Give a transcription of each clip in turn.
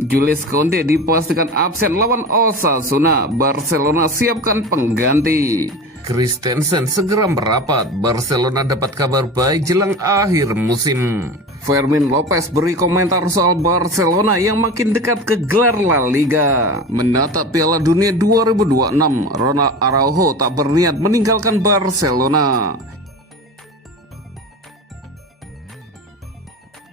Jules Koundé dipastikan absen lawan Osasuna. Barcelona siapkan pengganti. Christensen segera merapat. Barcelona dapat kabar baik jelang akhir musim. Fermin Lopez beri komentar soal Barcelona yang makin dekat ke gelar La Liga. Menatap Piala Dunia 2026, Ronald Araujo tak berniat meninggalkan Barcelona.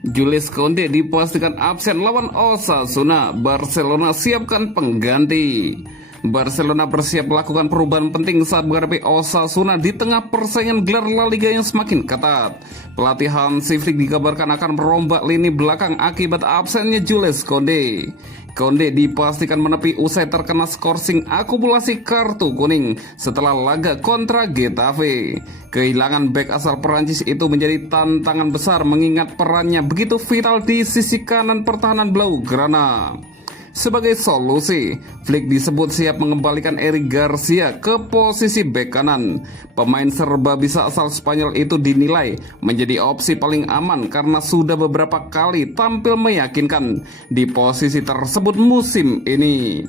Jules Koundé dipastikan absen lawan Osasuna. Barcelona siapkan pengganti. Barcelona bersiap melakukan perubahan penting saat menghadapi Osasuna di tengah persaingan gelar La Liga yang semakin ketat. Pelatih Hansi Flick dikabarkan akan merombak lini belakang akibat absennya Jules Koundé. Koundé dipastikan menepi usai terkena skorsing akumulasi kartu kuning setelah laga kontra Getafe. Kehilangan bek asal Perancis itu menjadi tantangan besar mengingat perannya begitu vital di sisi kanan pertahanan Blaugrana. Sebagai solusi, Flick disebut siap mengembalikan Eric Garcia ke posisi bek kanan. Pemain serba bisa asal Spanyol itu dinilai menjadi opsi paling aman karena sudah beberapa kali tampil meyakinkan di posisi tersebut musim ini.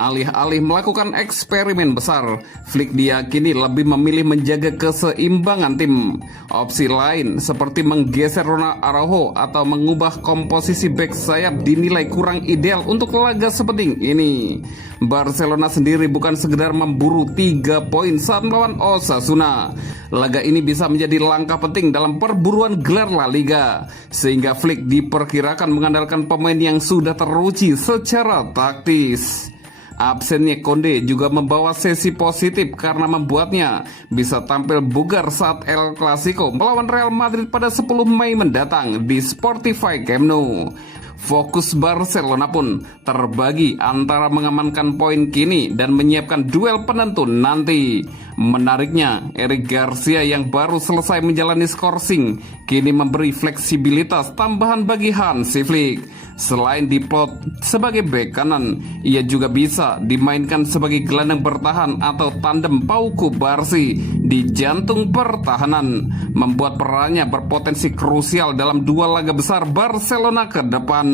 Alih-alih melakukan eksperimen besar, Flick diyakini lebih memilih menjaga keseimbangan tim. Opsi lain seperti menggeser Ronald Araujo atau mengubah komposisi bek sayap dinilai kurang ideal untuk laga sepenting ini. Barcelona sendiri bukan sekedar memburu 3 poin saat melawan Osasuna. Laga ini bisa menjadi langkah penting dalam perburuan gelar La Liga, sehingga Flick diperkirakan mengandalkan pemain yang sudah teruji secara taktis. Absennya Koundé juga membawa sesi positif karena membuatnya bisa tampil bugar saat El Clasico melawan Real Madrid pada 10 Mei mendatang di Spotify Camp Nou. Fokus Barcelona pun terbagi antara mengamankan poin kini dan menyiapkan duel penentu nanti. Menariknya, Eric Garcia yang baru selesai menjalani skorsing kini memberi fleksibilitas tambahan bagi Hansi Flick. Selain diplot sebagai bek kanan, ia juga bisa dimainkan sebagai gelandang bertahan atau tandem Pau Cubarsí di jantung pertahanan, membuat perannya berpotensi krusial dalam 2 laga besar Barcelona ke depan.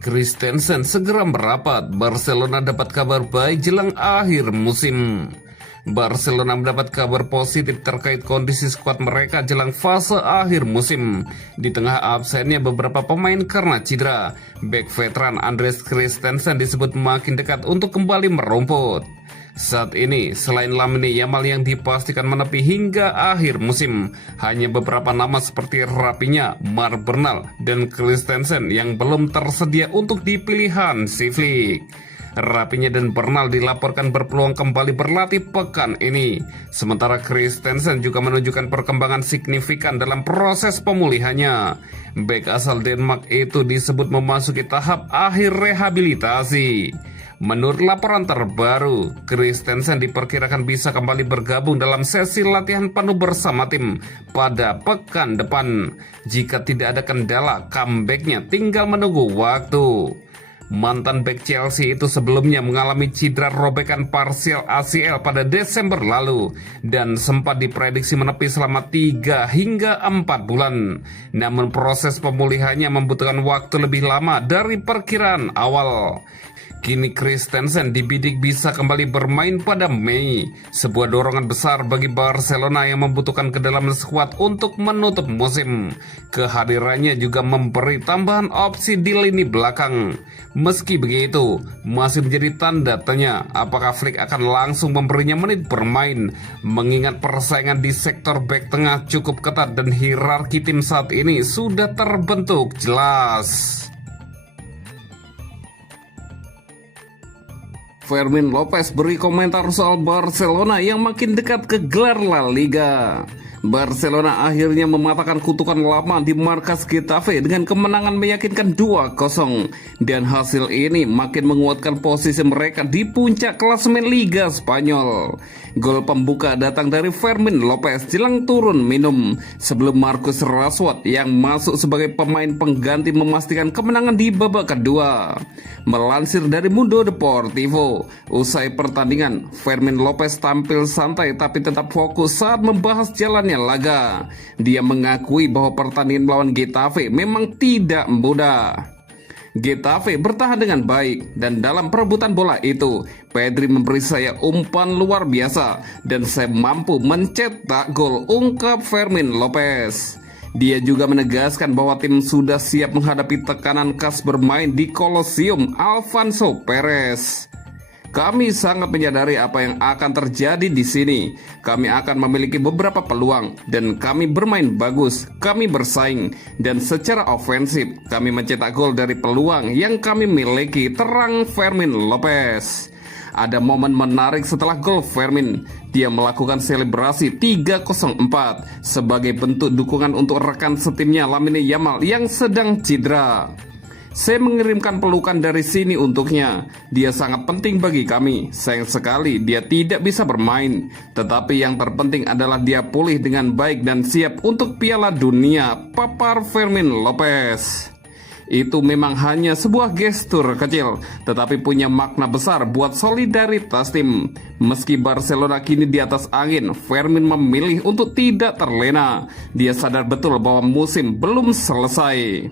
Christensen segera merapat. Barcelona dapat kabar baik jelang akhir musim. Barcelona mendapat kabar positif terkait kondisi skuad mereka jelang fase akhir musim. Di tengah absennya beberapa pemain karena cedera, bek veteran Andreas Christensen disebut makin dekat untuk kembali merumput. Saat ini, selain Lamine Yamal yang dipastikan menepi hingga akhir musim, hanya beberapa nama seperti Rafinha, Mar Bernal, dan Christensen yang belum tersedia untuk dipilih Hansi Flick. Rafinha dan Bernal dilaporkan berpeluang kembali berlatih pekan ini. Sementara Christensen juga menunjukkan perkembangan signifikan dalam proses pemulihannya. Bek asal Denmark itu disebut memasuki tahap akhir rehabilitasi. Menurut laporan terbaru, Christensen diperkirakan bisa kembali bergabung dalam sesi latihan penuh bersama tim pada pekan depan. Jika tidak ada kendala, comeback-nya tinggal menunggu waktu. Mantan bek Chelsea itu sebelumnya mengalami cedera robekan parsial ACL pada Desember lalu dan sempat diprediksi menepi selama 3 hingga 4 bulan. Namun proses pemulihannya membutuhkan waktu lebih lama dari perkiraan awal. Kini Christensen dibidik bisa kembali bermain pada Mei, sebuah dorongan besar bagi Barcelona yang membutuhkan kedalaman skuad untuk menutup musim. Kehadirannya juga memberi tambahan opsi di lini belakang. Meski begitu, masih menjadi tanda tanya apakah Flick akan langsung memberinya menit bermain, mengingat persaingan di sektor bek tengah cukup ketat dan hierarki tim saat ini sudah terbentuk jelas. Fermin Lopez beri komentar soal Barcelona yang makin dekat ke gelar La Liga. Barcelona akhirnya mematahkan kutukan lama di markas Getafe dengan kemenangan meyakinkan 2-0, dan hasil ini makin menguatkan posisi mereka di puncak klasemen Liga Spanyol. Gol pembuka datang dari Fermin Lopez jelang turun minum sebelum Marcus Rashford yang masuk sebagai pemain pengganti memastikan kemenangan di babak kedua. Melansir dari Mundo Deportivo, usai pertandingan, Fermin Lopez tampil santai tapi tetap fokus saat membahas jalan jalannya laga. Dia mengakui bahwa pertandingan melawan Getafe memang tidak mudah. Getafe bertahan dengan baik dan dalam perebutan bola itu Pedri memberi saya umpan luar biasa dan saya mampu mencetak gol, ungkap Fermin Lopez. Dia juga menegaskan bahwa tim sudah siap menghadapi tekanan khas bermain di Kolosium Alfonso Perez. Kami sangat menyadari apa yang akan terjadi di sini. Kami akan memiliki beberapa peluang dan kami bermain bagus. Kami bersaing dan secara ofensif kami mencetak gol dari peluang yang kami miliki, terang Fermin Lopez. Ada momen menarik setelah gol Fermin. Dia melakukan selebrasi 304 sebagai bentuk dukungan untuk rekan setimnya Lamine Yamal yang sedang cedera. Saya mengirimkan pelukan dari sini untuknya. Dia sangat penting bagi kami. Sayang sekali dia tidak bisa bermain. Tetapi yang terpenting adalah dia pulih dengan baik dan siap untuk Piala Dunia, papar Fermin Lopez. Itu memang hanya sebuah gestur kecil, tetapi punya makna besar buat solidaritas tim. Meski Barcelona kini di atas angin, Fermin memilih untuk tidak terlena. Dia sadar betul bahwa musim belum selesai.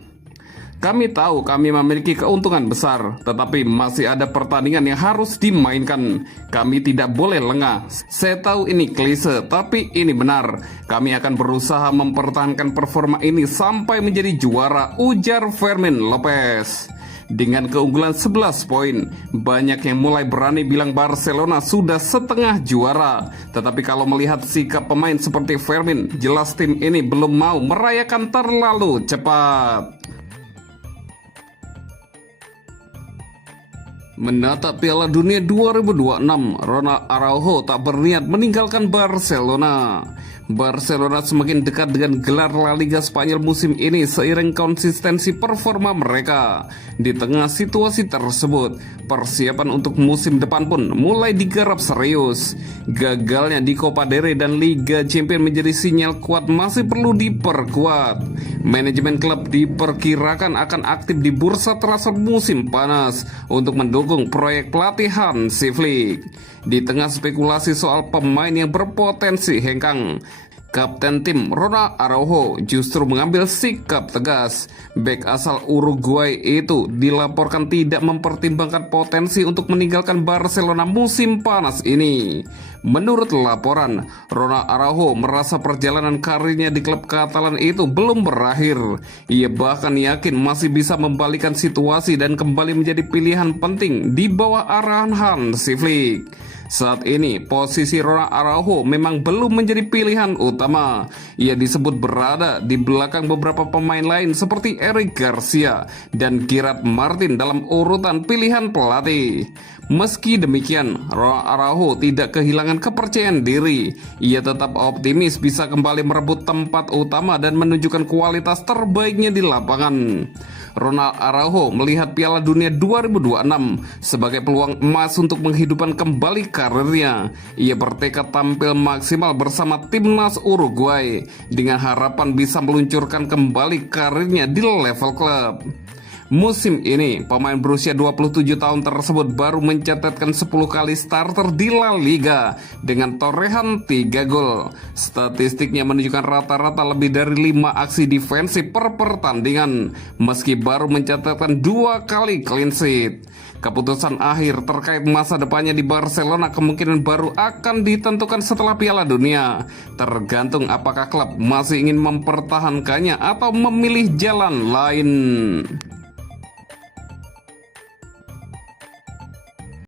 Kami tahu kami memiliki keuntungan besar, tetapi masih ada pertandingan yang harus dimainkan. Kami tidak boleh lengah. Saya tahu ini klise, tapi ini benar. Kami akan berusaha mempertahankan performa ini sampai menjadi juara, ujar Fermin Lopez. Dengan keunggulan 11 poin, banyak yang mulai berani bilang Barcelona sudah setengah juara. Tetapi kalau melihat sikap pemain seperti Fermin, jelas tim ini belum mau merayakan terlalu cepat. Menatap Piala Dunia 2026, Ronald Araujo tak berniat meninggalkan Barcelona. Barcelona semakin dekat dengan gelar La Liga Spanyol musim ini seiring konsistensi performa mereka. Di tengah situasi tersebut, persiapan untuk musim depan pun mulai digarap serius. Gagalnya di Copa del Rey dan Liga Champions menjadi sinyal kuat masih perlu diperkuat. Manajemen klub diperkirakan akan aktif di bursa transfer musim panas untuk mendukung proyek pelatih Hansi Flick. Di tengah spekulasi soal pemain yang berpotensi hengkang, Kapten tim Ronald Araujo justru mengambil sikap tegas. Bek asal Uruguay itu dilaporkan tidak mempertimbangkan potensi untuk meninggalkan Barcelona musim panas ini. Menurut laporan, Ronald Araujo merasa perjalanan karirnya di klub Katalan itu belum berakhir. Ia bahkan yakin masih bisa membalikan situasi dan kembali menjadi pilihan penting di bawah arahan Hansi Flick. Saat ini, posisi Ronald Araujo memang belum menjadi pilihan utama. Ia disebut berada di belakang beberapa pemain lain seperti Eric Garcia dan Gerard Martin dalam urutan pilihan pelatih. Meski demikian, Ronald Araujo tidak kehilangan kepercayaan diri. Ia tetap optimis bisa kembali merebut tempat utama dan menunjukkan kualitas terbaiknya di lapangan. Ronald Araujo melihat Piala Dunia 2026 sebagai peluang emas untuk menghidupkan kembali karirnya. Ia bertekad tampil maksimal bersama timnas Uruguay dengan harapan bisa meluncurkan kembali karirnya di level klub. Musim ini, pemain berusia 27 tahun tersebut baru mencatatkan 10 kali starter di La Liga dengan torehan 3 gol. Statistiknya menunjukkan rata-rata lebih dari 5 aksi defensif per pertandingan, meski baru mencatatkan 2 kali clean sheet. Keputusan akhir terkait masa depannya di Barcelona kemungkinan baru akan ditentukan setelah Piala Dunia. Tergantung apakah klub masih ingin mempertahankannya atau memilih jalan lain.